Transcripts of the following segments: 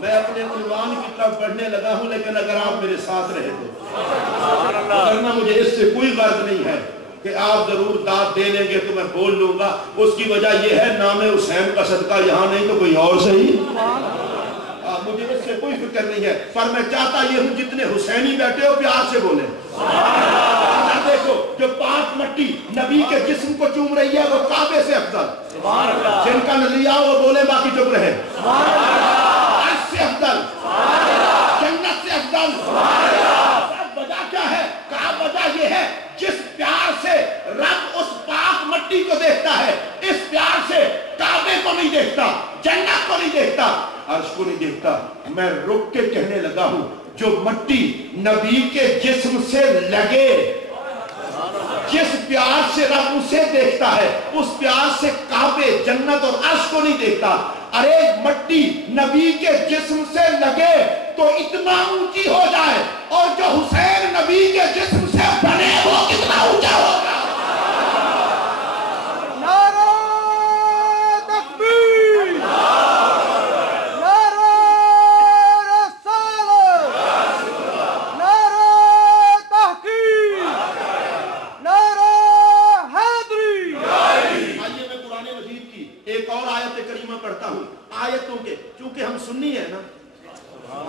میں اپنے عنوان کی طرف بڑھنے لگا ہوں، لیکن اگر آپ میرے ساتھ رہے تو، ورنہ مجھے اس سے کوئی غرض نہیں ہے کہ آپ ضرور داد دے لیں گے تو میں بول لوں گا۔ اس کی وجہ یہ ہے نام حسین کا صدقہ یہاں نہیں تو کوئی اور صحیح، مجھے اس سے کوئی فکر نہیں ہے، پر میں چاہتا یہ ہوں جتنے حسینی بیٹھے ہو پیار سے بولیں۔ دیکھو جو پاک مٹی نبی کے جسم کو چوم رہی ہے وہ کعبے سے افضل، جن کا نہ لیا وہ بولے باقی چپ رہے، عرش سے افضل، جنت سے افضل۔ وجہ کیا ہے؟ کہا وجہ یہ ہے جس پیار سے رب اس پاک مٹی کو دیکھتا ہے، اس پیار سے کعبے کو نہیں دیکھتا، جنت کو نہیں دیکھتا، عرش کو نہیں دیکھتا۔ میں رک کے کہنے لگا ہوں جو مٹی نبی کے جسم سے لگے، جس پیار سے رب اسے دیکھتا ہے، اس پیار سے کعبے، جنت اور عرش کو نہیں دیکھتا۔ ارے مٹی نبی کے جسم سے لگے تو اتنا اونچی ہو جائے، اور جو حسین نبی کے جسم سے بنے وہ کتنا اونچا ہوگا۔ چونکہ ہم سنی ہیں نا،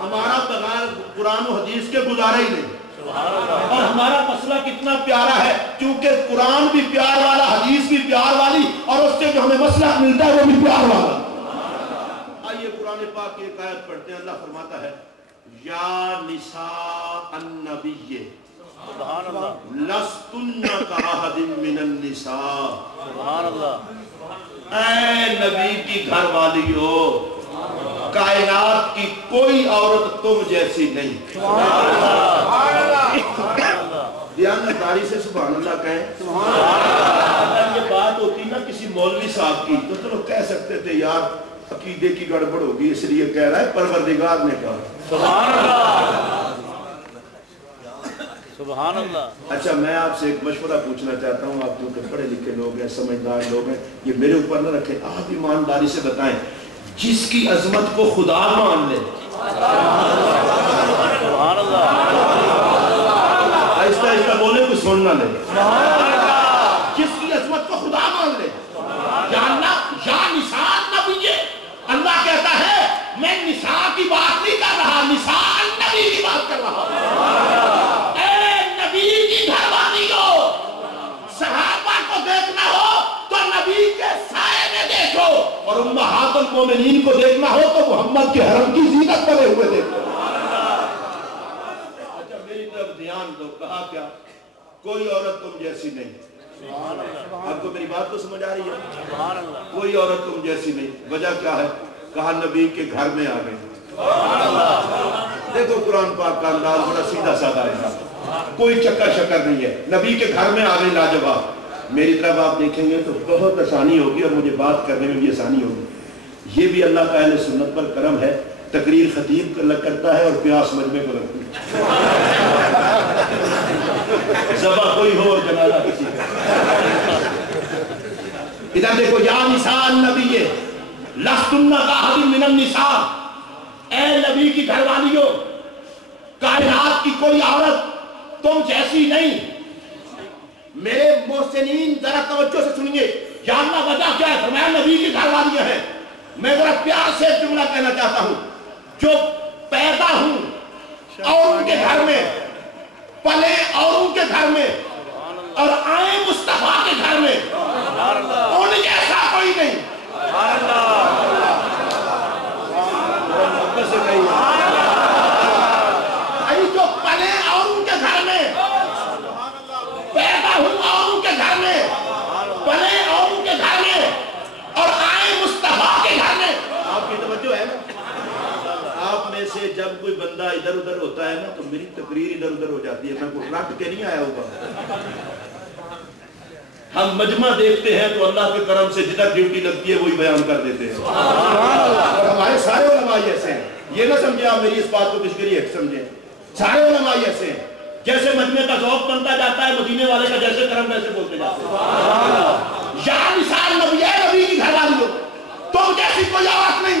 ہمارا بغیر قرآن و حدیث کے گزارا ہی نہیں، اور ہمارا مسئلہ کتنا پیارا ہے، چونکہ قرآن بھی پیار والا، حدیث بھی پیار والی، اور اس سے جو ہمیں مسئلہ ملتا ہے وہ بھی پیار والا۔ آئیے قرآن پاک کی ایک آیت پڑھتے ہیں، اللہ فرماتا ہے یا نساء النبی لستن کاحد من النساء، اے نبی کی گھر والیو، کائنات کی کوئی عورت تم جیسی نہیں۔ دیانتداری سے سبحان اللہ کہیں۔ اگر یہ بات ہوتی نا کسی مولوی صاحب کی تو چلو کہہ سکتے تھے یار عقیدے کی گڑبڑ ہوگی اس لیے کہہ رہا ہے، پروردگار نے کہا۔ سبحان اللہ، سبحان اللہ۔ اچھا میں آپ سے ایک مشورہ پوچھنا چاہتا ہوں، آپ کیونکہ پڑھے لکھے لوگ ہیں، سمجھدار لوگ ہیں، یہ میرے اوپر نہ رکھیں، آپ ایمانداری سے بتائیں جس کی عظمت کو خدا مان لے، سبحان اللہ، آہستہ آہستہ بولے کوئی سن نہ لے، جس کی عظمت کو خدا مان لے، یا اللہ یا نساء النبی، اللہ کہتا ہے میں نساء کی بات نہیں کر رہا، نساء النبی کی بات کر رہا ہوں۔ اے نبی کی گھر والیوں، صحابہ کو دیکھنا ہو تو نبی کے سائے میں دیکھو، اور امہات المومنین کو دیکھنا ہو تو محمد کے حرم کی زینت بنے ہوئے دیکھو۔ اچھا میری طرف دھیان دو، کہا کیا؟ کوئی عورت تم جیسی نہیں۔ آپ کو میری بات تو سمجھ آ رہی ہے؟ کوئی عورت تم جیسی نہیں۔ وجہ کیا ہے؟ کہا نبی کے گھر میں آ گئی۔ دیکھو قرآن پاک کا انداز بڑا سیدھا سادہ ہے، کوئی چکر شکر نہیں ہے، نبی کے گھر میں آ گئی لاجواب۔ میری طرف آپ دیکھیں گے تو بہت آسانی ہوگی اور مجھے بات کرنے میں بھی آسانی ہوگی۔ یہ بھی اللہ کا اہل سنت پر کرم ہے، تقریر خطیب کرتا ہے اور پیاس مجمع کو رکھتی ہے، ذبح کوئی ہو اور جنازہ کسی کا۔ ادھر دیکھو یا نساء النبی لستن کاحد من النساء، اے نبی کی گھر والیوں، کائنات کی کوئی عورت تم جیسی نہیں۔ میرے محسنین ذرا توجہ سے سنیے، یا اللہ وجہ کیا ہے؟ فرمایا نبی کی گھر والیاں ہیں۔ میں ذرا پیار سے جملہ کہنا چاہتا ہوں، جو پیدا ہوں اوروں کے گھر میں، پلے اوروں کے گھر میں، اور آئیں مصطفیٰ کے گھر میں، ان جیسا کوئی نہیں۔ جو پلے اوروں کے گھر میں، پیدا ہوں اوروں کے گھر میں، پلے اوروں کے گھر میں، اور آئیں مصطفیٰ کے گھر میں۔ آپ کی توجہ ہے نا؟ آپ میں سے جب کوئی بندہ ادھر ادھر ہوتا ہے نا تو میری تقریر ادھر ادھر ہو جاتی ہے، میں کوئی رٹ کے نہیں آیا ہوگا۔ ہم مجمع دیکھتے ہیں تو اللہ کے کرم سے جدھر ڈیوٹی لگتی ہے وہی بیان کر دیتے ہیں، اور ہمارے سارے علماء ایسے ہیں۔ یہ نہ سمجھے آپ میری اس بات کو کشکری ہے، سمجھیں سارے علماء ایسے ہیں، جیسے مجمع کا ذوق بنتا جاتا ہے مدینے والے کا جیسے کرم ویسے بولتے جاتے ہیں۔ یا نساء النبی، اے نبی کی گھر والیوں، تم جیسی کوئی عورت نہیں۔